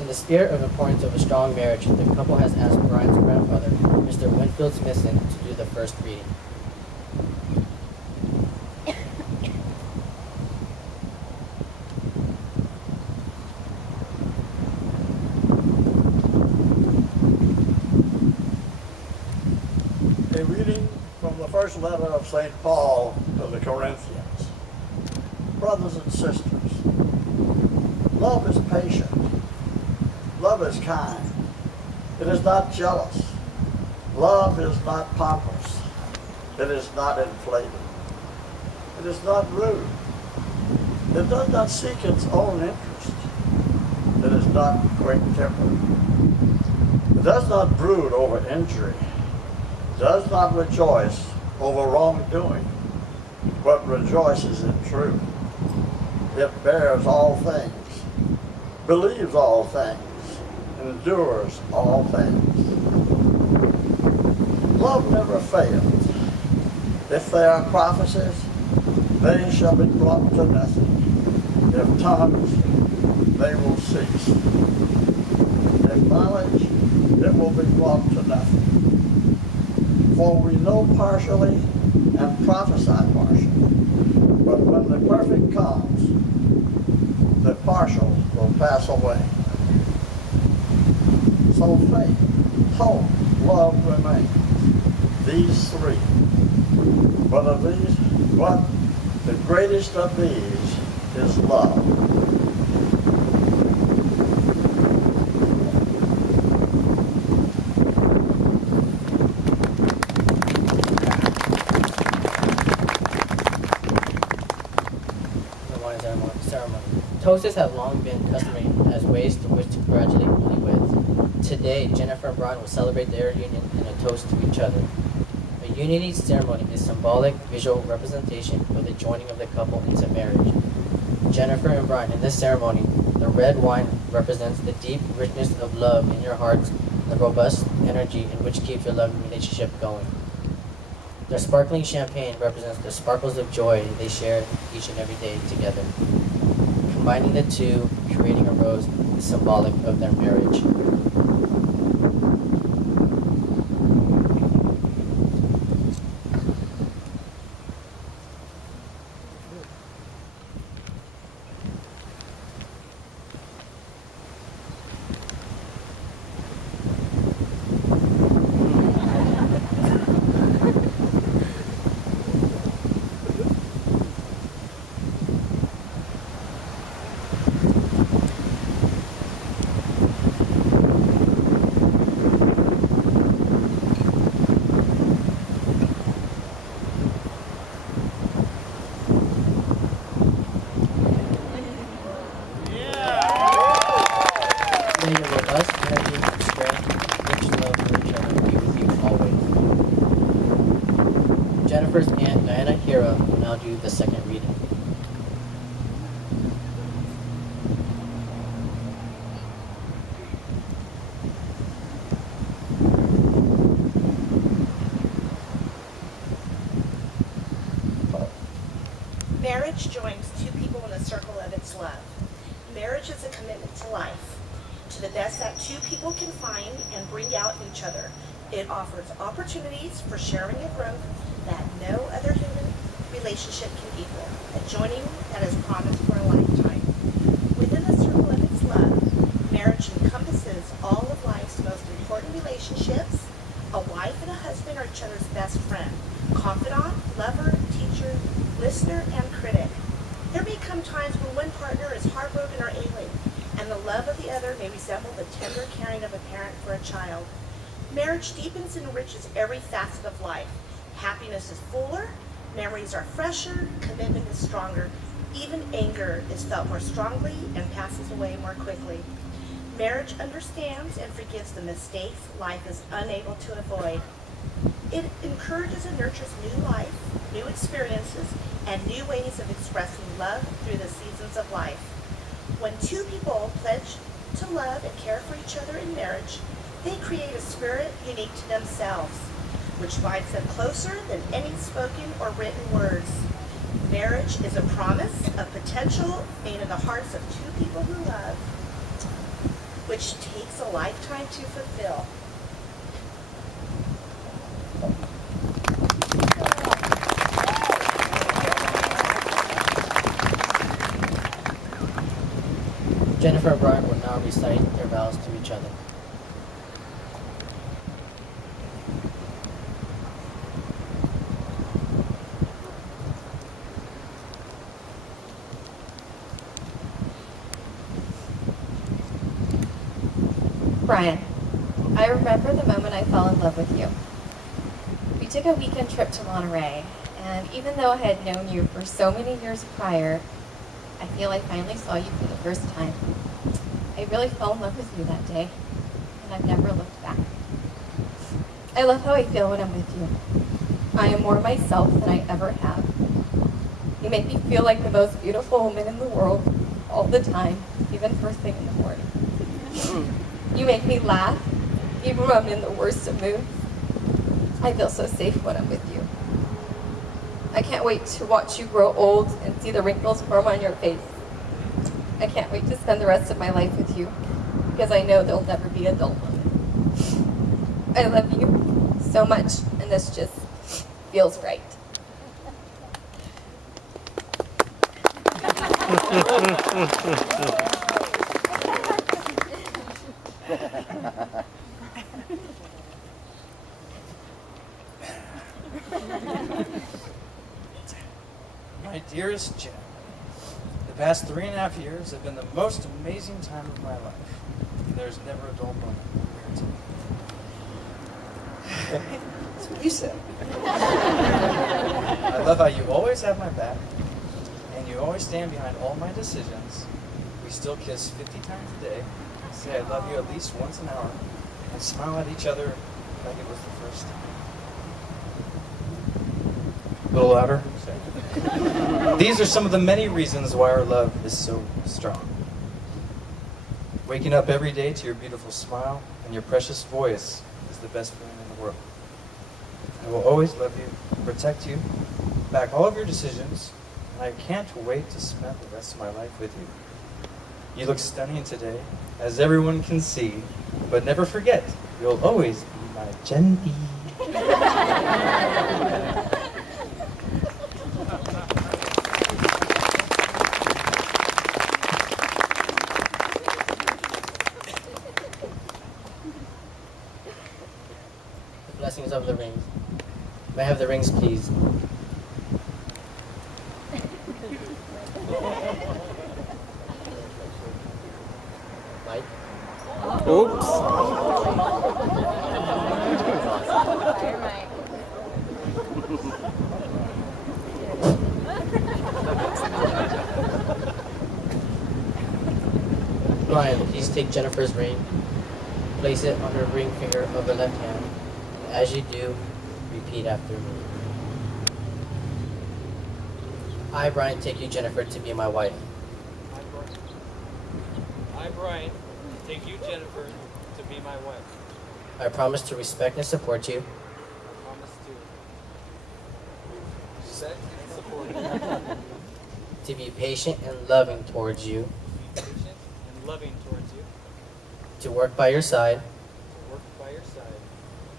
In the spirit of importance of a strong marriage, the couple has asked Brian's grandfather, Mr. Winfield Smithson, to do the first reading. A reading from the first letter of St. Paul to the Corinthians. Brothers and sisters, love is patient. Love is kind. It is not jealous. Love is not pompous. It is not inflated. It is not rude. It does not seek its own interest. It is not quick-tempered. It does not brood over injury. It does not rejoice over wrongdoing, but rejoices in truth. It bears all things, believes all things, endures all things. Love never fails. If there are prophecies, they shall be brought to nothing. If tongues, they will cease. If knowledge, it will be brought to nothing. For we know partially and prophesy partially. But when the perfect comes, the partial will pass away. So faith, hope, love remain. These three. But the greatest of these is love. Ceremony. Toasts have long been customary as ways to which to congratulate newlyweds. Today, Jennifer and Brian will celebrate their union in a toast to each other. A unity ceremony is symbolic, visual representation of the joining of the couple into marriage. Jennifer and Brian, in this ceremony, the red wine represents the deep richness of love in your hearts and the robust energy in which keeps your loving relationship going. The sparkling champagne represents the sparkles of joy they share each and every day together. Combining the two, creating a rose, is symbolic of their marriage. May your robust energy, strength, rich love for each other be with you always. Jennifer's aunt, Diana Hira, will now do the second reading. Marriage joins two people in a circle of its love. Marriage is a commitment to life, to the best that two people can find and bring out in each other. It offers opportunities for sharing and growth that no other human relationship can equal, a joining that is promised for a lifetime. Within the circle of its love, marriage encompasses all of life's most important relationships. A wife and a husband are each other's best friend, confidant, lover, teacher, listener, and critic. There may come times when one partner is heartbroken or ailing, and the love of the other may resemble the tender caring of a parent for a child. Marriage deepens and enriches every facet of life. Happiness is fuller, memories are fresher, commitment is stronger. Even anger is felt more strongly and passes away more quickly. Marriage understands and forgives the mistakes life is unable to avoid. It encourages and nurtures new life, new experiences, and new ways of expressing love through the seasons of life. When two people pledge to love and care for each other in marriage, they create a spirit unique to themselves, which binds them closer than any spoken or written words. Marriage is a promise of potential made in the hearts of two people who love. which takes a lifetime to fulfill. Jennifer and Brian will now recite their vows to each other. Brian, I remember the moment I fell in love with you. We took a weekend trip to Monterey, and even though I had known you for so many years prior, I feel I finally saw you for the first time. I really fell in love with you that day, and I've never looked back. I love how I feel when I'm with you. I am more myself than I ever have. You make me feel like the most beautiful woman in the world all the time, even first thing in the morning. You make me laugh, even when I'm in the worst of moods. I feel so safe when I'm with you. I can't wait to watch you grow old and see the wrinkles form on your face. I can't wait to spend the rest of my life with you, because I know there'll never be a dull moment. I love you so much, and this just feels right. My dearest Jen, the past 3.5 years have been the most amazing time of my life. There's never a dull moment compared to me. That's what you said. I love how you always have my back, and you always stand behind all my decisions. We still kiss 50 times a day, say I love you at least once an hour, and smile at each other like it was the first time. A little louder. These are some of the many reasons why our love is so strong. Waking up every day to your beautiful smile and your precious voice is the best feeling in the world. I will always love you, protect you, back all of your decisions, and I can't wait to spend the rest of my life with you. You look stunning today, as everyone can see, but never forget, you'll always be my Jen B. Blessings of the rings. May I have the rings, please? Mike? Oops. Brian, please take Jennifer's ring, place it on her ring finger of the left hand, and as you do, repeat after me. I, Brian, take you, Jennifer, to be my wife. I, Brian, take you, Jennifer, to be my wife. I promise to respect and support you, I promise to respect and support you, to be patient and loving towards you, be patient and loving towards you, to work by your side, to work by your side,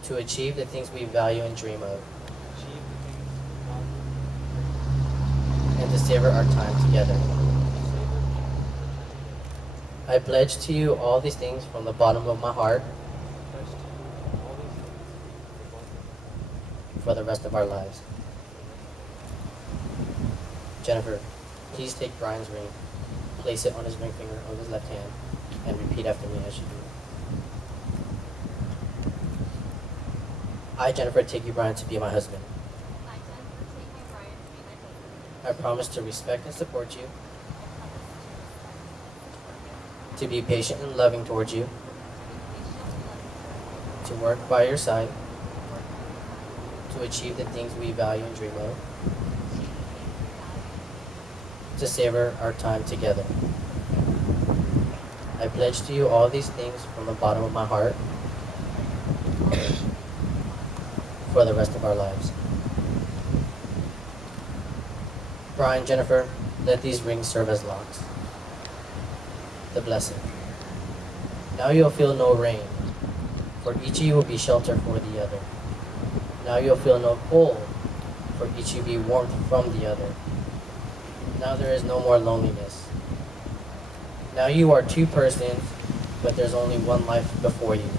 to achieve the things we value and dream of, achieve the things and to savor our time together. we want, I pledge to you all these things from the bottom of my heart pledge to you all these things for the rest of our lives. Jennifer, please take Brian's ring, place it on his ring finger of his left hand, and repeat after me as you do. I, Jennifer, take you, Brian, to be my husband. I, Jennifer, take my Brian to be my husband. I promise to respect and support you, to be patient and loving towards you, to work by your side, to achieve the things we value and dream of, to savor our time together. I pledge to you all these things from the bottom of my heart for the rest of our lives. Brian, Jennifer, let these rings serve as locks. The blessing. Now you'll feel no rain, for each of you will be shelter for the other. Now you'll feel no cold, for each of you will be warmth from the other. Now there is no more loneliness. Now you are two persons, but there's only one life before you.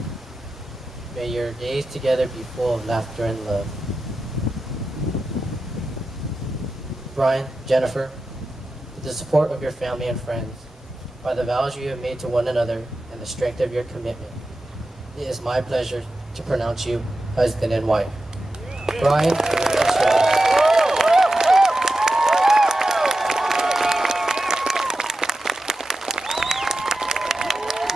May your days together be full of laughter and love. Brian, Jennifer, with the support of your family and friends, by the vows you have made to one another and the strength of your commitment, it is my pleasure to pronounce you husband and wife. Brian,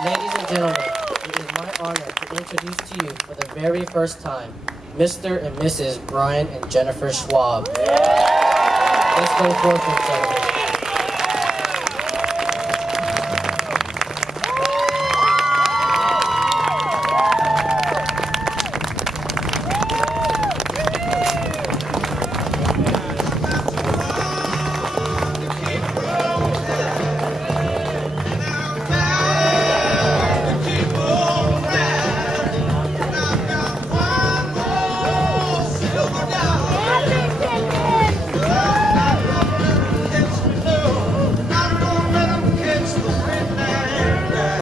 ladies and gentlemen, it is my honor to introduce to you for the very first time, Mr. and Mrs. Brian and Jennifer Schwab. Let's go forth and celebrate.